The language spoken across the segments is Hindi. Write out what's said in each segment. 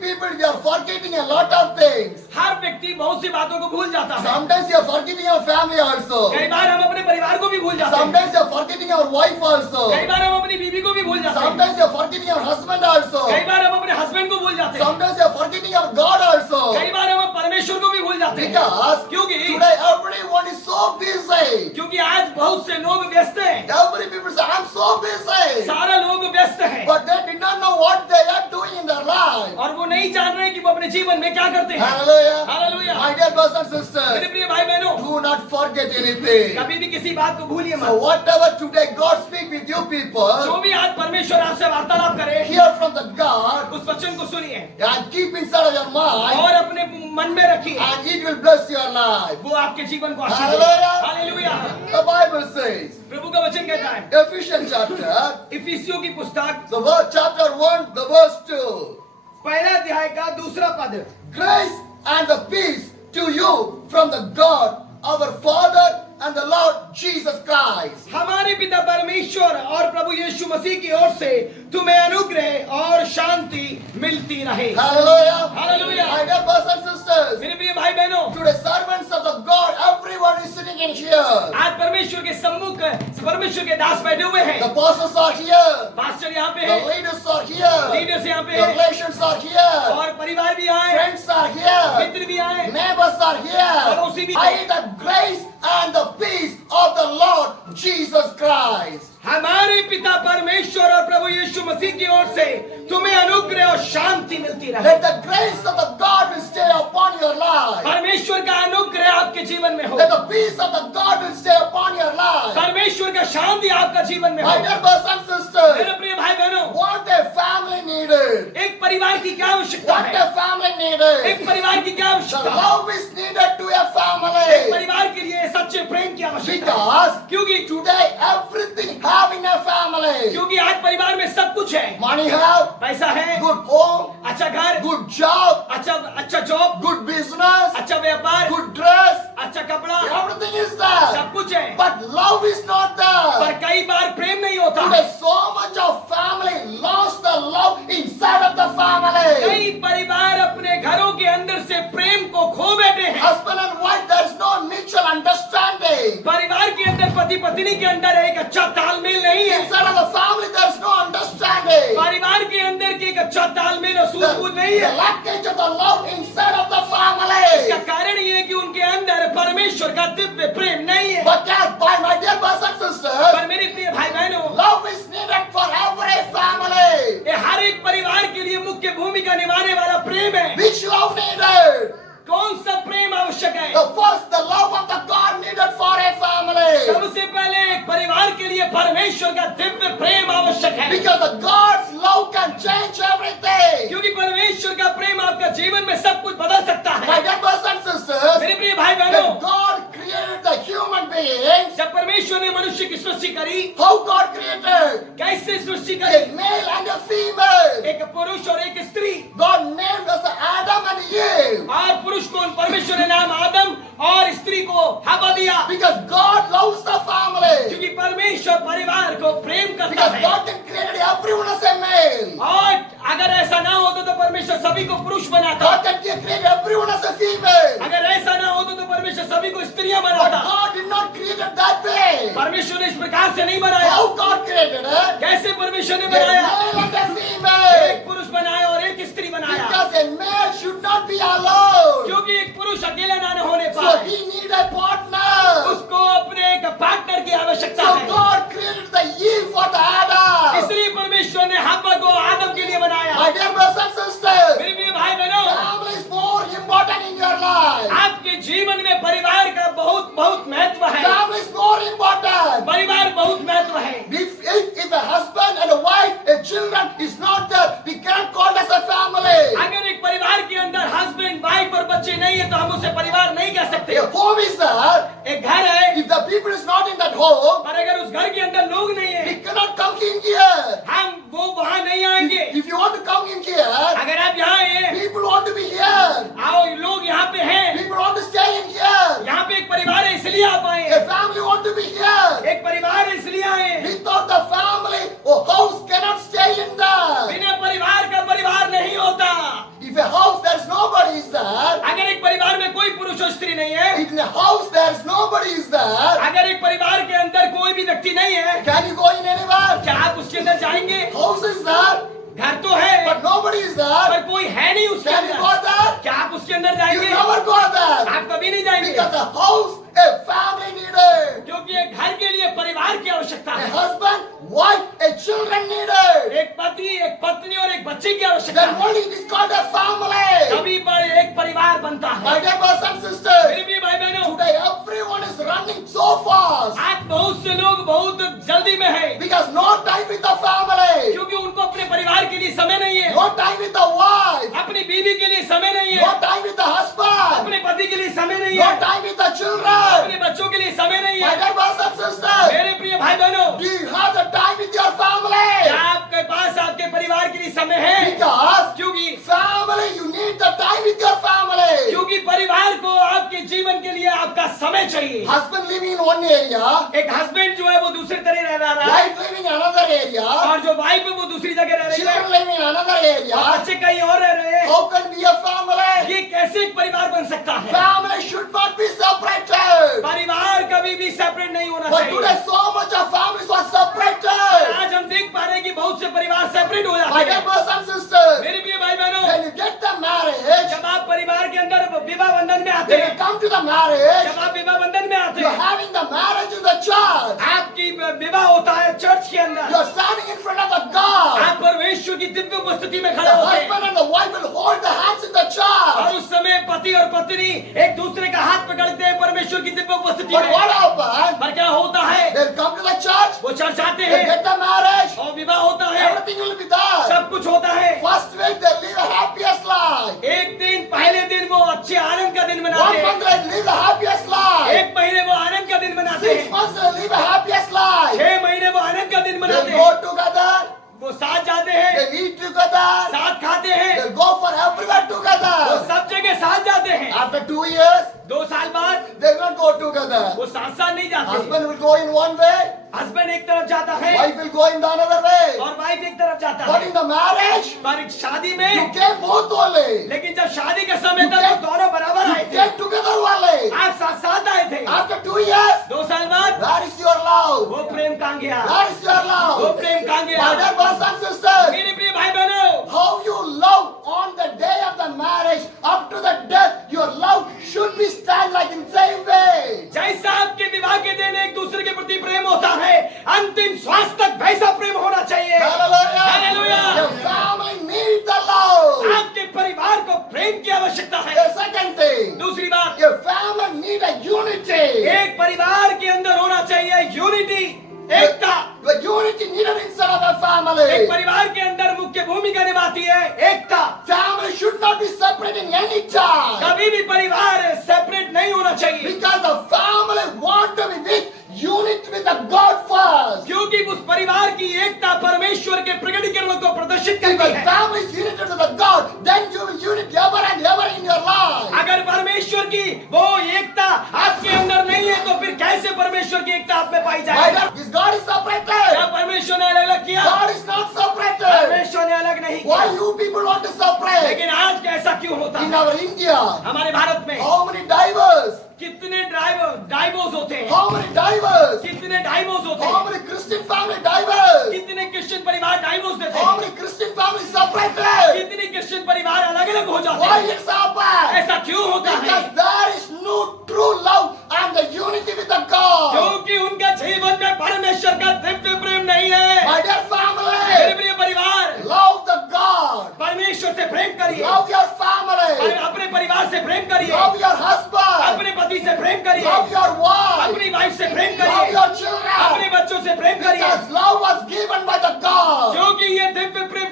people, we are forgetting a lot of things. हर व्यक्ति बहुत सी बातों को भूल जाता है। Sometimes you are forgetting your family also. कई बार हम अपने परिवार को भी भूल जाते हैं। Sometimes you are forgetting your wife also. कई बार हम अपनी बीवी को भी भूल जाते हैं। Sometimes you are forgetting your husband also. कई बार हम अपने हस्बैंड को भूल जाते हैं। Sometimes you are forgetting your God also. कई बार हम परमेश्वर को भी भूल जाते हैं। Because क्योंकि today everyone is so busy. क्योंकि आज बहुत से लोग व्यस्त हैं। Every people say, I'm so busy. सारा लोग व्यस्त हैं But they did not know what they are doing in their life. और वो नहीं जान रहे कि वो अपने जीवन में क्या करते हैं। Hallelujah. Hallelujah. My dear brothers and मेरे sisters, प्रिय भाई बहनों, do not forget anything. कभी भी किसी बात को भूलिए So मत। whatever today God speak with you जो people, भी आज परमेश्वर आपसे वार्तालाप करे, hear from the God उस वचन को सुनिए and keep inside of your mind, और अपने मन में रखिए। and it will bless your life. वो आपके जीवन को आशीष हालेलुया। देगा। हालेलुया। The Bible says, प्रभु का वचन कहता है, Ephesians chapter, इफिसियों की पुस्तक the word chapter 1, the verse 2. पहला अध्याय का दूसरा पद। Grace and the peace to you from the God, our Father and the Lord Jesus Christ. हमारे पिता परमेश्वर और प्रभु यीशु मसीह की ओर से तुम्हें अनुग्रह और शांति मिलती रहे। Hallelujah. Hallelujah. My dear brothers and sisters, मेरे प्रिय भाई बहनों, today servants of the God, everyone is sitting in here. आज परमेश्वर के सम्मुख परमेश्वर के दास बैठे हुए हैं। The pastors are here. Pastor यहाँ पे The हैं, leaders are here. लीडर्स यहाँ पे The हैं, relations are here. और परिवार भी आए, Friends are here. मित्र भी आए, Neighbors are here. पड़ोसी भी I the grace and the peace of the Lord Jesus Christ. हमारे पिता परमेश्वर और प्रभु यीशु मसीह की ओर से तुम्हें अनुग्रह और शांति मिलती रहे। Let the grace of the God will stay upon your life. परमेश्वर का अनुग्रह आपके जीवन में हो। Let the peace of the God will stay upon your life. परमेश्वर का शांति आपका जीवन में हो। My dear brothers and sisters, मेरे प्रिय भाई बहनों, what a family needed. एक परिवार की क्या आवश्यकता What है? a family needed. एक परिवार की क्या The आवश्यकता है? love is needed to a एक family. परिवार के लिए सच्चे प्रेम की आवश्यकता है। Because क्योंकि today everything having a family. क्योंकि आज परिवार में सब कुछ है। Money have, पैसा है, good home, अच्छा घर, good job, अच्छा जॉब, good business, अच्छा व्यापार, good dress. अच्छा कपड़ा, Everything is there. सब कुछ है। But love is not पर there. कई बार प्रेम नहीं होता। Today so much of family lost the love inside of the family. कई परिवार अपने घरों के अंदर से प्रेम को खो बैठे हैं। Husband and wife, there is no mutual understanding. परिवार के अंदर पति पत्नी के अंदर एक अच्छा तालमेल नहीं है। Inside of the family, there is no understanding. परिवार के अंदर की एक अच्छा तालमेल और The, सूझबूझ नहीं the है। lackage of the love inside of the इसका family. कारण ये है कि उनके अंदर परमेश्वर का दिव्य प्रेम नहीं है। But as by my dear brothers and sisters, पर मेरे प्रिय भाई बहनों, love is needed for every family. ये हर एक परिवार के लिए मुख्य भूमिका निभाने वाला प्रेम है। Which love needed? कौन सा प्रेम आवश्यक है? The first, the love of the God needed for a family. सबसे पहले एक परिवार के लिए परमेश्वर का दिव्य प्रेम आवश्यक है। Because the God's love can change everything. क्योंकि परमेश्वर का प्रेम आपका जीवन में सब कुछ बदल सकता My है। dear brothers and sisters, मेरे प्रिय भाई बहनों, when God created the human beings, जब परमेश्वर ने मनुष्य की सृष्टि करी, how God created कैसे सृष्टि करी? a male and a female. एक पुरुष और एक स्त्री। God named us Adam and Eve. और पुरुष को परमेश्वर ने नाम आदम और स्त्री को हवा दिया। Because God loves the family. क्योंकि परमेश्वर परिवार को प्रेम करता Because है। God can create everyone as a male. और अगर ऐसा ना होता तो परमेश्वर सभी को पुरुष बनाता। God can create everyone as a female. अगर ऐसा ना होता तो परमेश्वर सभी को स्त्रियां But बनाता। God did not create it that way. परमेश्वर ने इस प्रकार से नहीं बनाया। How God created it? कैसे परमेश्वर ने A बनाया? male and a female. एक पुरुष बनाया और एक स्त्री बनाया। Because a male should not be alone. क्योंकि एक पुरुष अकेला ना होने So पाए, he need a partner. उसको अपने एक पार्टनर की आवश्यकता So है। God created the Eve for the Adam. इसलिए परमेश्वर ने हव्वा को आदम के लिए बनाया। My dear brothers and sisters, मेरे प्रिय भाई बहनों, family is more important in your life. आपके जीवन में परिवार का बहुत बहुत महत्व है। Family is more important. परिवार बहुत महत्व है। If a husband and a wife, a children is not there, we cannot call it as a family. अगर एक परिवार के अंदर हस्बैंड वाइफ और बच्चे नहीं है तो हम उसे परिवार नहीं कह सकते। A home is there. एक घर है, If the people is not in that home, पर अगर उस घर के अंदर लोग नहीं we है, cannot come in here. हम वो वहां नहीं आएंगे। If you want to come in here, अगर आप यहाँ हैं, people want to be here. आओ लोग यहाँ पे हैं, People want to stay in here. यहाँ पे एक परिवार है इसलिए आप आए A हैं। family want to be here. एक परिवार है इसलिए आए हैं। Without the family, a house cannot stay in there. बिना परिवार का परिवार नहीं होता। If a house there is nobody is there, अगर एक परिवार के अंदर कोई भी व्यक्ति नहीं है, can you go in anywhere? क्या आप उसके अंदर जाएंगे? House is there, घर तो है, but nobody is there. पर कोई है नहीं उसके Can you go अंदर। there? क्या आप उसके अंदर You जाएंगे? never go there. आप कभी नहीं जाएंगे, Because a house, a family needed. क्योंकि एक घर के लिए परिवार की आवश्यकता A है। husband, wife, a children needed. एक पति, एक पत्नी और एक बच्चे की आवश्यकता Then है। only it is called a family. तभी पर एक परिवार बनता है। My dear brothers and sisters, मेरे प्रिय भाई बहनों, today everyone is running so fast आज बहुत से लोग बहुत जल्दी में है, because no time with the family, क्योंकि उनको अपने परिवार के लिए समय नहीं है, no time with the wife, अपनी बीवी के लिए समय नहीं no है, time with the husband, अपने पति के लिए समय नहीं no है, time with the children. अपने बच्चों के लिए समय नहीं My है। dear brothers and sisters, मेरे प्रिय भाई बहनों, do you have the time with your family? क्या आपके पास आपके परिवार के लिए समय है? Because क्योंकि family, you need the time with your family. क्योंकि परिवार को आपके जीवन के लिए आपका समय चाहिए। Husband living in one area, एक हस्बैंड जो है वो दूसरे तरह रह रहा है, wife living in another area, और जो वाइफ है वो दूसरी जगह रह रही है, children living in another और area. बच्चे कहीं और रह रहे हैं। How can be a family? ये कैसे एक परिवार बन सकता है? Family should not be separated. परिवार कभी भी सेपरेट नहीं होना But चाहिए। today so much of families are separated. आज हम देख पा रहे हैं कि बहुत से परिवार सेपरेट हो My जाते dear हैं। brothers and sisters, मेरे प्रिय भाई बहनों, when you get the marriage, जब आप परिवार के अंदर विवाह बंधन में आते when you हैं, come to the marriage, जब आप विवाह बंधन में आते you're हैं, having the marriage in the church. आपकी विवाह होता है चर्च के अंदर। You're standing in front of the God. आप परमेश्वर की दिव्य उपस्थिति में The खड़े होते हैं, husband and the wife will hold the hands in the और church. उस समय पति और पत्नी एक दूसरे का हाथ पकड़ते हैं परमेश्वर की दिव्य उपस्थिति But में। what happens? पर क्या होता है? They'll come to the church, वो चर्च आते they हैं get the marriage, और विवाह होता है, everything will be there. सब कुछ होता है। First week they live a happiest life. एक दिन, पहले दिन वो अच्छे आनंद का दिन 1 मनाते month हैं, they live the happiest life. एक महीने वो आनंद का दिन मनाते 6 हैं, months they live a happiest life. 6 महीने वो आनंद का दिन मनाते They'll हैं, go together, वो साथ जाते हैं, they'll eat together, साथ खाते हैं, they'll go for everywhere वो together. सब जगह साथ जाते हैं। After 2 years, 2 साल बाद they will not go together. वो साथ साथ नहीं जाते। Husband will go in one way, husband एक तरफ जाता है wife will go in the another way. और वाइफ एक तरफ जाता But है। in the marriage, पर एक शादी you में, came both only. लेकिन जब शादी का समय था तो दोनों बराबर आए You थे, came together only. आप साथ साथ आए थे। After 2 years, 2 साल बाद where is your love? वो प्रेम कहाँ गया? Where is your वो love? प्रेम कहाँ My dear गया? brothers and sisters, मेरे प्रिय भाई बहनों, how you love on the day of the marriage up to the death, your love should be stand like in same way. जैसा आपके विवाह के दिन एक दूसरे के प्रति प्रेम होता है, अंतिम श्वास तक वैसा प्रेम होना चाहिए। Hallelujah. Hallelujah. Your family need the love. आपके परिवार को प्रेम की आवश्यकता है। The second thing, दूसरी बात, your family need a unity. एक परिवार के अंदर होना चाहिए unity, Ekta. The unity needed inside of a एक family. परिवार के अंदर मुख्य भूमिका निभाती है एकता। Family should not be separating any time. कभी भी परिवार सेपरेट नहीं होना चाहिए, Because the family want to be with unity with the God first. क्योंकि उस परिवार की एकता परमेश्वर के प्रकटीकरण को प्रदर्शित If करती the है। family is united to the God, then you will unity ever and ever in your life. अगर परमेश्वर की वो एकता आपके अंदर नहीं है तो फिर कैसे परमेश्वर की एकता आप में पाई My जाएगी? dear, this God is separated. क्या परमेश्वर ने अलग अलग किया? God is not separated. परमेश्वर ने अलग नहीं Why किया। you people want to separate? लेकिन आज कैसा क्यों होता In है? our India, हमारे भारत में how many divers? कितने डाइवोर्स होते हैं? How many divers? कितने डाइवोर्स होते How हैं? many Christian family divers? कितने क्रिश्चियन परिवार डाइवोर्स देते How हैं? many Christian families separated? कितने क्रिश्चियन परिवार अलग अलग हो जाते Why हैं? it's happened? ऐसा क्यों होता है? Because there is no true love and the unity with the God. क्योंकि उनका जीवन में परमेश्वर का दिव्य प्रेम नहीं है। My dear मेरे family, प्रिय परिवार, love the God. परमेश्वर से प्रेम करिए, Love your family. अपने परिवार से प्रेम करिए, Love your husband. अपने पति से प्रेम करिए, Love your wife. अपनी वाइफ से प्रेम Love करिए, your अपने children. बच्चों से प्रेम करिए, Because love was given by the God. क्योंकि ये दिव्य प्रेम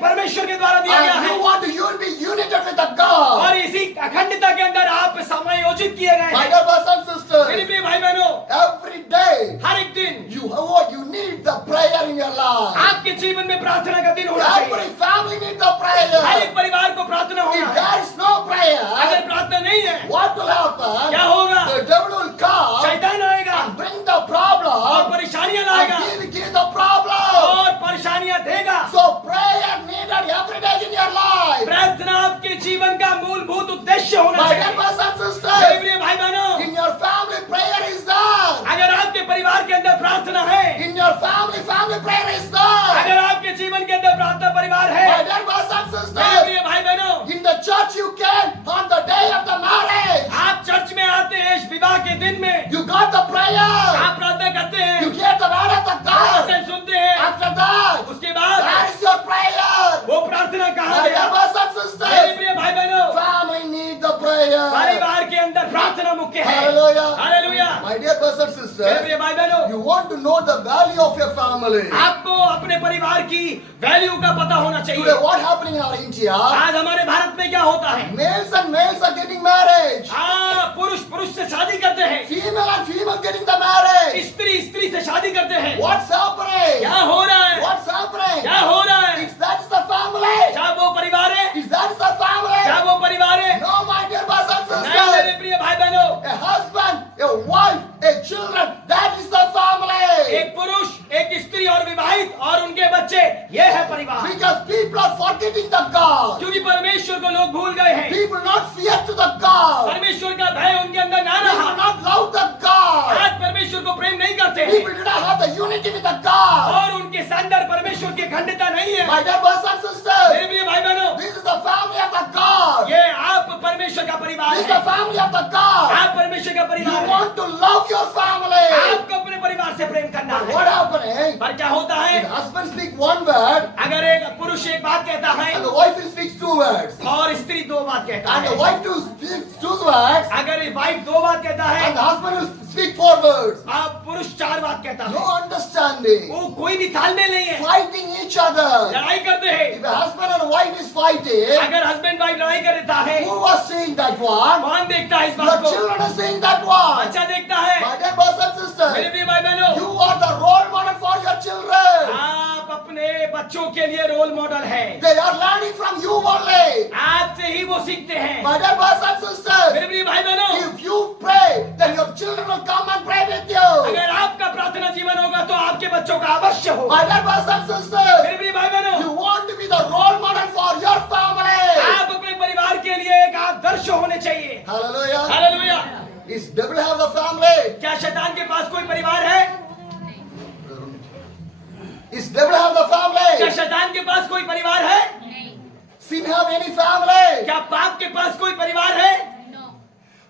परमेश्वर के द्वारा दिया गया And you है want to be united with the God. और इसी अखंडता के अंदर आप समायोजित किए गए My हैं। dear brothers and मेरे sisters, प्रिय भाई बहनों, every day हर एक दिन you need the prayer in your life. आपके जीवन में प्रार्थना का दिन होना चाहिए। Every family needs the her prayer. एक परिवार को प्रार्थना होना If है। there is no prayer, अगर प्रार्थना नहीं है, what will happen? क्या होगा? The devil will come शैतान आएगा and bring the और problem परेशानियां लाएगा and give the problem. और परेशानियां देगा। So prayer needed every day in your life. प्रार्थना आपके जीवन का मूलभूत उद्देश्य होना My dear चाहिए। brothers and मेरे sisters, प्रिय भाई योग्य है। Hallelujah. Hallelujah. My dear brothers and मेरे sisters, प्रिय भाई बहनों, you want to know the value of your family. आपको अपने परिवार की वैल्यू का पता होना Today, चाहिए। what happening in our India? आज हमारे भारत में क्या होता है? Males and males are getting married. हाँ, पुरुष पुरुष से शादी करते हैं, Female and female getting the marriage. स्त्री स्त्री से शादी करते हैं। What's happening? क्या हो रहा है? What's happening? क्या हो रहा है? Is that the family? क्या वो परिवार है? Is that the family? क्या वो परिवार है? No, my dear brothers and नहीं मेरे sisters. प्रिय भाई बहनों, A husband, a wife, a children, that is the family. एक पुरुष, एक स्त्री और विवाहित और उनके बच्चे, ये है परिवार। Because people are forgetting the God. क्योंकि परमेश्वर को लोग भूल गए हैं। People not fear to the God. परमेश्वर का भय उनके अंदर ना People रहा। not love the God. आज परमेश्वर को प्रेम नहीं करते हैं People do not have the unity with the God. और उनके अंदर परमेश्वर की अखंडता नहीं है। My dear brothers and sisters, मेरे प्रिय भाई बहनों, this is the family of the God. ये आप परमेश्वर का परिवार This is है। the family of the God. आप परमेश्वर का You परिवार है। want to love your family. आपको अपने परिवार से प्रेम करना But है। what happening? पर क्या होता है? The husband speak one word अगर एक पुरुष एक बात कहता है and the wife will speak two words. और स्त्री दो बात कहता And the है, wife will speak two words अगर वाइफ दो बात कहता है and the husband will speak four words. आप पुरुष चार बात कहता No है, understanding. वो कोई भी तालमेल नहीं है, Fighting each other. लड़ाई करते हैं। If a husband and wife is fighting, अगर हस्बैंड वाइफ लड़ाई करता है, who was seeing that one? कौन देखता है इस Your बात को? children are seeing that one. बच्चा देखता है। My dear brothers and मेरे sisters, प्रिय भाई बहनों, you are the role model for your children. आप अपने बच्चों के लिए रोल मॉडल है। They are learning from you only. आपसे ही वो सीखते हैं। My dear brothers and sisters, मेरे प्रिय भाई बहनों, if you pray, then your children will come and pray with you. अगर आपका प्रार्थना जीवन होगा तो आपके बच्चों का अवश्य होगा। My dear brothers and sisters, मेरे प्रिय भाई बहनों, you want to be the role model for your family. आप अपने परिवार के लिए एक आदर्श होने चाहिए। Hallelujah. Hallelujah. Is devil have the family? क्या शैतान के पास कोई परिवार है? Is devil have the क्या family? शैतान के पास कोई परिवार है? Sin have any family? क्या पाप के पास कोई परिवार है?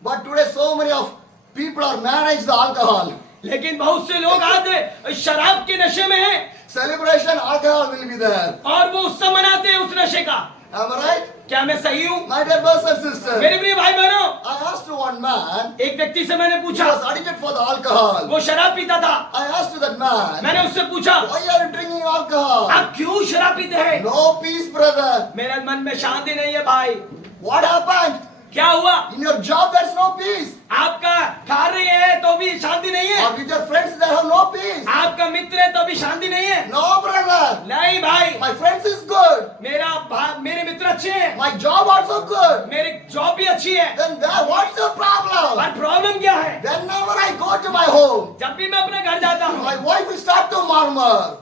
But today so many of people are managed the alcohol. लेकिन बहुत से लोग आज शराब के नशे में हैं Celebration alcohol will be there. और वो उत्सव मनाते हैं उस नशे का। Am I right? क्या मैं सही हूँ? My dear brothers and sisters, मेरे प्रिय भाई बहनों, I asked one man, एक व्यक्ति से मैंने he पूछा, was addicted for the alcohol. वो शराब पीता था। I asked that man, मैंने उससे पूछा, why are you drinking alcohol? आप क्यों शराब पीते हैं? No peace, brother. मेरे मन में शांति नहीं है भाई। What happened? क्या हुआ? In your job, there's no peace. आपका कार्य है तो भी शांति नहीं है। Or with your friends, they have no peace. आपका मित्र है तो भी शांति नहीं है। No, brother. नहीं भाई, My friends is good. मेरे मित्र अच्छे हैं, My job also good. मेरी जॉब भी अच्छी है। Then what's your problem? और प्रॉब्लम क्या है? Whenever I go to my home, जब भी मैं अपने घर जाता हूँ, my wife will start to murmur.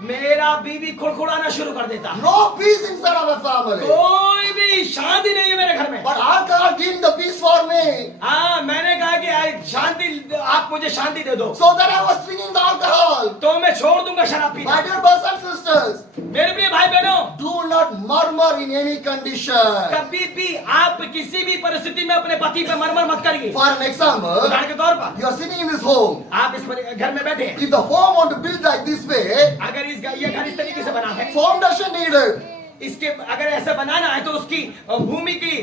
मेरा बीवी खुड़खुड़ाना शुरू कर देता है। No peace inside of a family. कोई भी शांति नहीं है मेरे घर में। But alcohol giving the peace for me. हाँ, मैंने कहा कि शांति, आप मुझे शांति दे दो, So that I was drinking the alcohol. तो मैं छोड़ दूंगा शराब पीना। My dear brothers and sisters, मेरे प्रिय भाई बहनों, do not murmur in any condition. कभी भी आप किसी भी परिस्थिति में अपने पति पे मरमर मत करिए। For an example, उदाहरण के तौर पर, you are sitting in this home. आप इस घर में बैठे हैं, If the home want to build like this way, अगर ये घर इस तरीके से बना है, foundation needed. इसके अगर ऐसा बनाना है तो उसकी भूमि की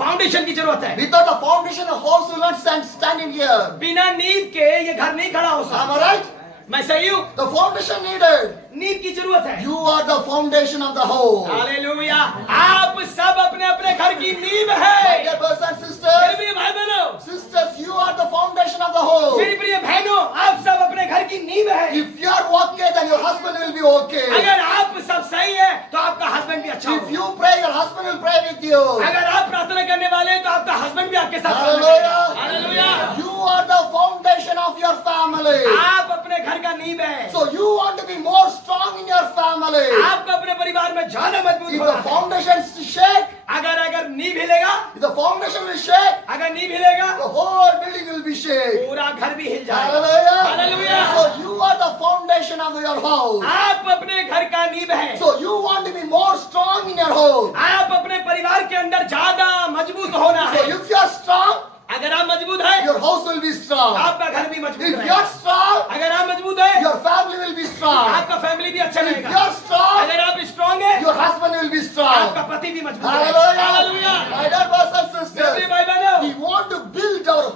फाउंडेशन की जरूरत है। Without a foundation, a house will not stand in here. बिना नींव के ये घर नहीं खड़ा हो Am सकता। I right? मैं सही हूँ? The foundation needed. नींव की जरूरत है। You are the foundation of the home. Hallelujah. आप सब अपने अपने घर की नींव My है। dear brothers and मेरे sisters, प्रिय भाई बहनों, sisters, you are the foundation of the home. मेरी प्रिय बहनों, आप सब अपने घर की नींव है। If you are okay, then your husband will be okay. अगर आप सब सही है तो आपका हस्बैंड भी अच्छा If होगा। you pray, your husband will pray with you. अगर आप प्रार्थना करने वाले हैं तो आपका हस्बैंड भी आपके साथ प्रार्थना Hallelujah. करेगा। Hallelujah. You are the foundation of your family. आप अपने घर का नींव है। So you want to be more strong in your family. आपको अपने परिवार में ज्यादा मजबूत If होना the है। foundation shake, अगर नींव हिलेगा, if the foundation will shake, अगर नींव हिलेगा, the whole building will be shake. पूरा घर भी हिल जाएगा। Hallelujah. Hallelujah. So you are the foundation of your house. आप अपने घर का नींव है। So you want to be more strong in your home. आप अपने परिवार के अंदर ज्यादा मजबूत होना So है। if you are strong, अगर आप मजबूत है, your house will be strong. आपका घर भी मजबूत If you रहेगा। are strong, अगर आप मजबूत है, your family will be strong. आपका फैमिली भी अच्छा If you रहेगा। are strong, अगर आप स्ट्रांग है, your husband will be आपका strong. पति भी मजबूत रहेगा। Hallelujah. Hallelujah. My dear brothers and मेरे sisters, प्रिय भाई बहनों, we want to build our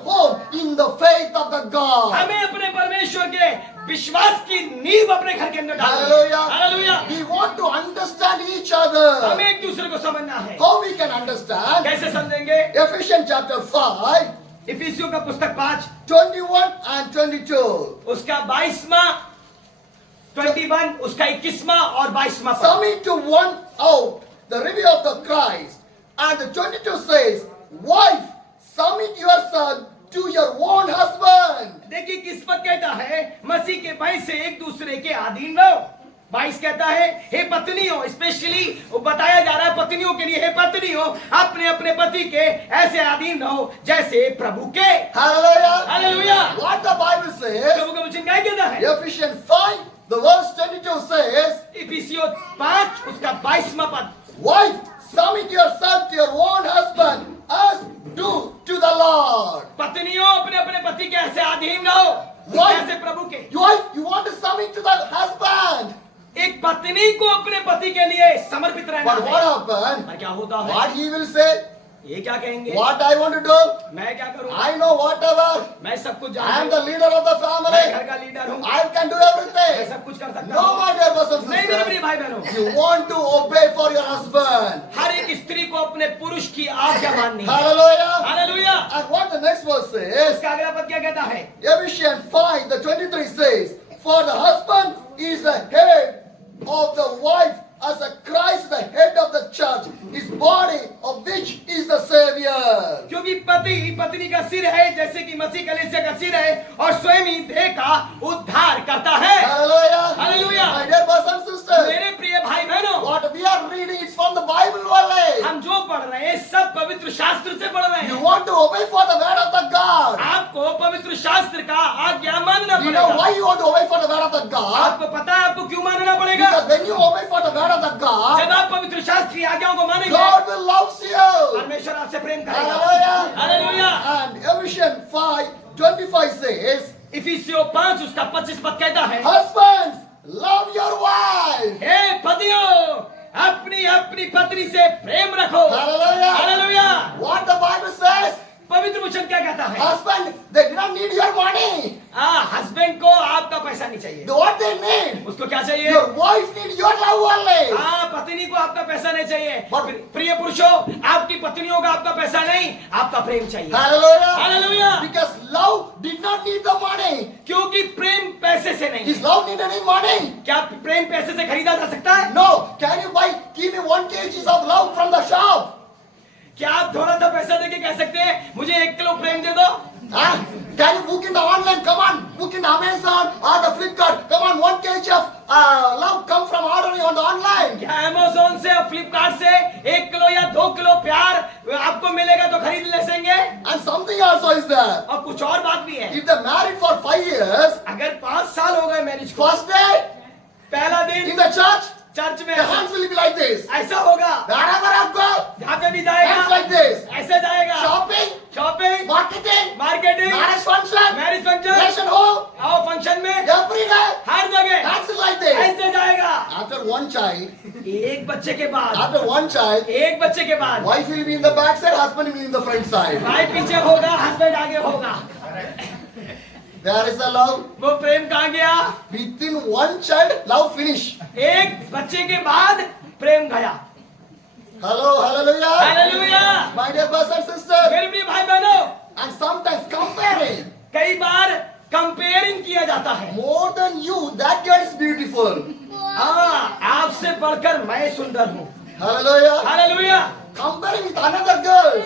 God. हमें अपने परमेश्वर के विश्वास की नींव अपने घर के अंदर डालनी है। Hallelujah. Hallelujah. We want to understand each other. हमें एक दूसरे को समझना है। How we can understand? कैसे समझेंगे? Ephesians chapter 5, इफिसियों का पुस्तक 5 21 and 22. उसका 22वां 21 उसका 21वां और 22वां पद। Summing to one out the review of the Christ. And the 22 says, wife, submit yourself to your own husband. देखिए किस पद कहता है, मसीह के भय से एक दूसरे के अधीन रहो। 22 कहता है, हे पत्नियों, स्पेशली बताया जा रहा है पत्नियों के लिए, हे पत्नियों अपने अपने पति के ऐसे अधीन रहो जैसे प्रभु के। Hallelujah. Hallelujah. What the Bible says, प्रभु का वचन क्या कहता है? Ephesians 5, the verse 22 says, इफिसियों 5 उसका 22वां पद। wife, submit yourself to your own husband as do to the Lord. पत्नियों अपने अपने पति के ऐसे अधीन रहो Why? जैसे प्रभु के। Wife, you want to submit to the husband. एक पत्नी को अपने पति के लिए समर्पित रहना But है। what happened? पर क्या होता है? What he will say? ये क्या कहेंगे? What I want to do? मैं क्या करूं? I know whatever. मैं सब कुछ I am जानता the leader of the हूं। मैं family. घर का लीडर हूँ। I can do मैं everything. सब कुछ कर सकता No, हूँ। my dear brothers and नहीं मेरे प्रिय sisters. भाई बहनों, You want to obey for your husband. हर एक स्त्री को अपने पुरुष की आज्ञा माननी है। Hallelujah. Hallelujah. And what the next verse says, इसका अगला पद क्या कहता है? Ephesians 5, the 23 says, for the husband is the head of the wife, as a Christ the head of the church, his body of which is the Savior. क्योंकि पति पत्नी का सिर है जैसे कि मसीह कलीसिया का सिर है और स्वयं ही देह का उद्धार करता है। Hallelujah. Hallelujah. My dear brothers and sisters, मेरे प्रिय भाई बहनों, what we are reading is from the Bible only. हम जो पढ़ रहे हैं सब पवित्र शास्त्र से पढ़ रहे You हैं। want to obey for the word of the God. आपको पवित्र शास्त्र का आज्ञा मानना You know पड़ेगा। why you want to obey for the word of the God? आपको पता है आपको क्यों मानना पड़ेगा? Because when you obey for the word of the God, जब आप पवित्र शास्त्र की आज्ञाओं को मानेंगे, God will love you. परमेश्वर आपसे प्रेम करेगा। Hallelujah. Hallelujah. And Ephesians 5:25 says, इफिसियों 5 उसका 25 पद कहता है, husbands, love your wife. हे पतियों अपनी अपनी पत्नी से प्रेम रखो। Hallelujah. Hallelujah. What the Bible says, पवित्र वचन क्या कहता है? husband, they do not need your money. Husband को आपका पैसा नहीं चाहिए। What they need, उसको क्या चाहिए? your wife needs your love only. पत्नी को आपका पैसा नहीं चाहिए। But- प्रिय पुरुषों, आपकी पत्नियों का आपका पैसा नहीं, आपका प्रेम चाहिए। Hallelujah. Hallelujah. Because love did not need the money. क्योंकि प्रेम पैसे से नहीं Is है। love need any money? क्या प्रेम पैसे से खरीदा जा सकता है? No. Can you buy, give me 1 kg of love from the shop? क्या आप थोड़ा सा पैसा देके कह सकते हैं मुझे 1 किलो प्रेम दे दो? Huh? Can you book in the online? Come on, book in Amazon or the Flipkart. Come on, 1 kg of love come from ordering on the online. क्या अमेज़न से और फ्लिपकार्ट से 1 किलो या 2 किलो प्यार आपको मिलेगा तो खरीद ले सकेंगे? And something also is there. और कुछ और बात भी है। If they're married for 5 years, अगर 5 साल हो गए मैरिज को, first day पहला in दिन the church, चर्च में the hands will be like this. ऐसा होगा, Wherever I go, जहाँ पे भी जाएगा hands like this. ऐसे जाएगा। Shopping, shopping, marketing, marketing, marriage function, marriage function, relation home, और फंक्शन में everywhere, हर जगह hands is like this. ऐसे जाएगा। After one child, एक बच्चे के बाद, after one child, एक बच्चे के बाद wife will be in the back side, husband will be in the front side. भाई पीछे होगा, हस्बैंड आगे होगा। There is a love. वो प्रेम कहाँ गया? Within one child, love finish. एक बच्चे के बाद प्रेम गया। Hello, hallelujah. Hallelujah. My dear brothers and sisters. मेरे प्रिय भाई बहनों, And sometimes comparing. कई बार कंपेयरिंग किया जाता है। More than you, that girl is beautiful. आपसे बढ़कर मैं सुंदर हूँ। Hallelujah. Hallelujah. Comparing with another girl.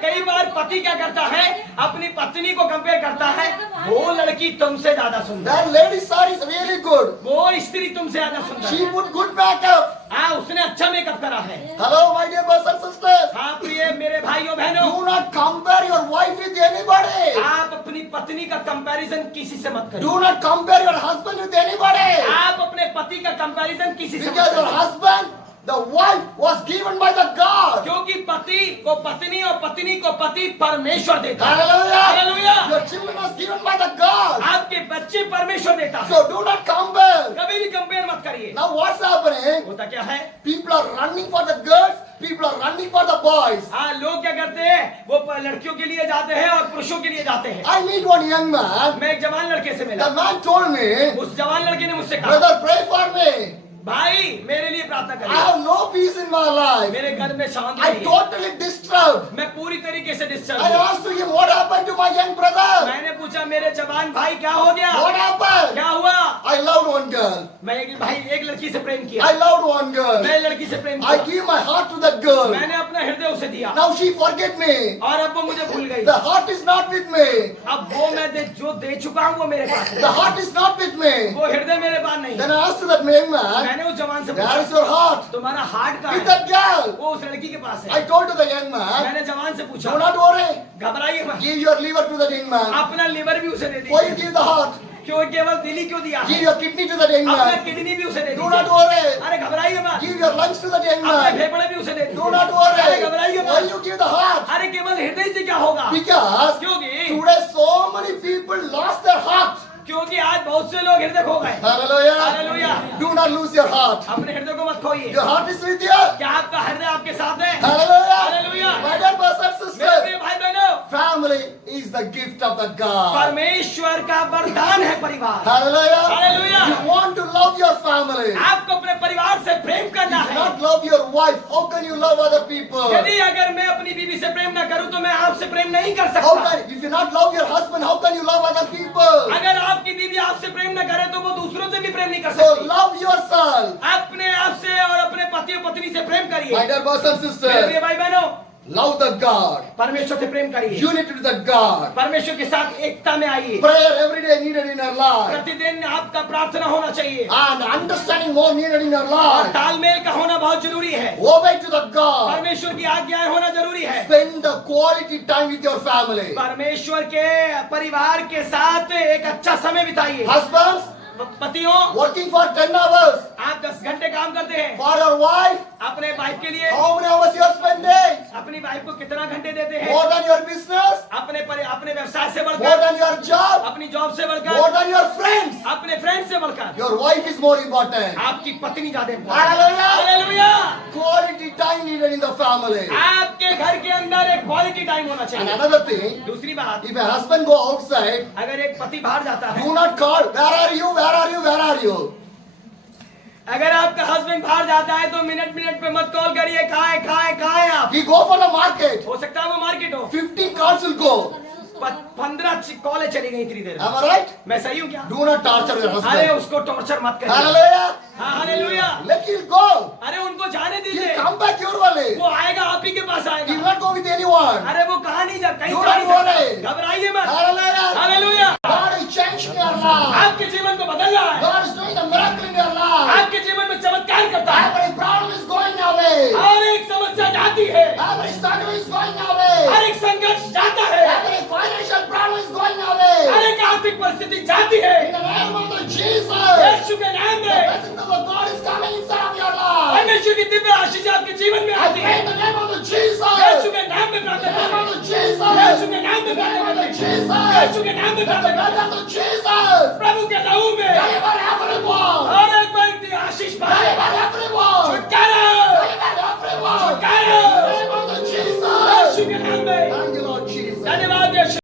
कई बार पति क्या करता है, अपनी पत्नी को कंपेयर करता है, वो लड़की तुमसे ज्यादा सुंदर, That lady's saree is really good. वो स्त्री तुमसे ज्यादा सुंदर She है। put good makeup. उसने अच्छा मेकअप करा है। Hello, my dear brothers and sisters. प्रिय मेरे भाइयों बहनों, Do not compare your wife with anybody. आप अपनी पत्नी का कंपैरिजन किसी से मत करिए। Do not compare your husband with anybody. आप अपने पति का कंपैरिजन किसी से मत Because your करिए। husband, the wife was given by the God. क्योंकि पति को पत्नी और पत्नी को पति परमेश्वर देता है। Hallelujah. Hallelujah. Your children was given by the God. आपके बच्चे परमेश्वर देता है। So do not compare. कभी भी कंपेयर मत करिए। Now what's happening? होता क्या है? People are running for the girls. People are running for the boys. हाँ, लोग क्या करते हैं, वो लड़कियों के लिए जाते हैं और पुरुषों के लिए जाते हैं। I meet one young man. मैं एक जवान लड़के से मिला। The man told me, उस जवान लड़के ने मुझसे कहा, brother, pray for me. भाई मेरे लिए प्रार्थना I करिए, have no peace in my life. मेरे घर में शांति I नहीं है। totally disturbed. मैं पूरी तरीके से डिस्टर्ब I हूँ। asked him, what happened to my young brother? मैंने पूछा, मेरे जवान भाई क्या हो गया, What happened? क्या हुआ? I loved one girl. मैं एक लड़की से प्रेम किया, I loved one girl. मैं लड़की से प्रेम I किया, gave my heart to that girl. मैंने अपना हृदय उसे दिया Now she forget me. और अब वो मुझे भूल गई। The heart is not with me. अब वो मैं जो दे चुका हूँ वो मेरे पास The नहीं। heart is not with me. वो हृदय मेरे पास नहीं। Then I asked that young man, मैंने उस जवान से where पूछा, is your heart? तुम्हारा हार्ट कहाँ With है? that girl. वो उस लड़की के पास I है। told to the young man, मैंने जवान से पूछा, do not worry. घबराइए मत, Give your liver to that young man. अपना लिवर भी उसे दे Why you दीजिए। give the heart? क्यों केवल दिल ही क्यों दिया Give है? your kidney to that young अपना man. किडनी भी उसे दे Do not दीजिए। worry. अरे घबराइए मत, Give your lungs to that young अपने man. फेफड़े भी उसे दे Do दीजिए। not अरे worry. घबराइए Why मत, you give the heart? अरे केवल हृदय से क्या होगा? Because क्योंकि today so many people lost their heart. क्योंकि आज बहुत से लोग हृदय खो गए। Hallelujah. Hallelujah. Do not lose your heart. अपने हृदय को मत खोइए। Your heart is with you. क्या आपका हृदय आपके साथ है? Hallelujah. Hallelujah. My dear brothers and मेरे sisters, प्रिय भाई बहनों, family is the gift of the God. परमेश्वर का वरदान है परिवार। Hallelujah. Hallelujah. You want to love your family. आपको अपने परिवार से प्रेम करना If है। you not love your wife, how can you love other people? यदि अगर मैं अपनी बीवी से प्रेम न करूं तो मैं आपसे प्रेम नहीं कर How सकता। can, if you not love your husband, how can you love other people? अगर आपकी बीवी आपसे प्रेम न करे तो वो दूसरों से भी प्रेम नहीं कर So सकती। love yourself. अपने आप से और अपने पति और पत्नी से प्रेम करिए। My dear brothers and मेरे sisters, प्रिय भाई बहनों, love the God. परमेश्वर से प्रेम करिए। Unity to the God. परमेश्वर के साथ एकता में आइए। Prayer every day needed in our life. प्रतिदिन आपका प्रार्थना होना चाहिए And understanding more needed in our और life. तालमेल का होना बहुत जरूरी है। Obey to the God. परमेश्वर की आज्ञाएं होना जरूरी है। Spend the quality time with your family. परमेश्वर के परिवार के साथ एक अच्छा समय बिताइए। Husbands, पतियों, working for 10 hours. आप 10 घंटे काम करते हैं For your wife, अपने वाइफ के लिए। how many hours you are spending? अपनी वाइफ को कितना घंटे देते हैं? More than your business? अपने व्यवसाय से More बढ़कर, than your job? अपनी जॉब से More बढ़कर, than your friends? अपने फ्रेंड से बढ़कर Your wife is more important. आपकी पत्नी ज्यादा important है। Hallelujah. Hallelujah. Quality time needed in the family. आपके घर के अंदर एक क्वालिटी टाइम होना And चाहिए। another thing, दूसरी बात, if a husband go outside, अगर एक पति बाहर जाता है, do not call, where are you, where are you, where are you? अगर आपका हस्बैंड बाहर जाता है तो मिनट मिनट पे मत कॉल करिए, कहाँ है आप? He go for the market. हो सकता है वो मार्केट हो। 15 calls will go. 15 कॉलें चली गई इतनी देर में। Am I right? मैं सही हूँ क्या? Do not torture your अरे husband. उसको टॉर्चर मत करिए। Hallelujah. हाँ, हालेलुया। Let him go. अरे उनको जाने He'll दीजिए, come back your way. वो आएगा, आप ही के पास He will आएगा। not go with anyone. अरे वो कहाँ नहीं जा, कहीं Do जा नहीं not सकता। worry. घबराइए मत। Hallelujah. Hallelujah. God is changing your life. आपके जीवन को बदल रहा है। God is doing a miracle in your life. आपके जीवन में चमत्कार करता है। Every problem is going away. हर एक समस्या जाती है, Every struggle is going away. हर एक संघर्ष जाता है, Every financial problem is going away. हर एक आर्थिक परिस्थिति जाती है। In the name of the Jesus. यीशु के नाम The में blessing of the God is coming inside of your life. परमेश्वर की दिव्य आशीष आपके जीवन में I आती pray है। in the name of the Jesus. यीशु के नाम में In प्रार्थना the name करें। of the Jesus. यीशु के नाम में In the name प्रार्थना of the करें। Jesus. यीशु के नाम में In the प्रार्थना blood करें। of the Jesus. प्रभु के नाम में Deliver everyone. हर एक व्यक्ति आशीष पाए।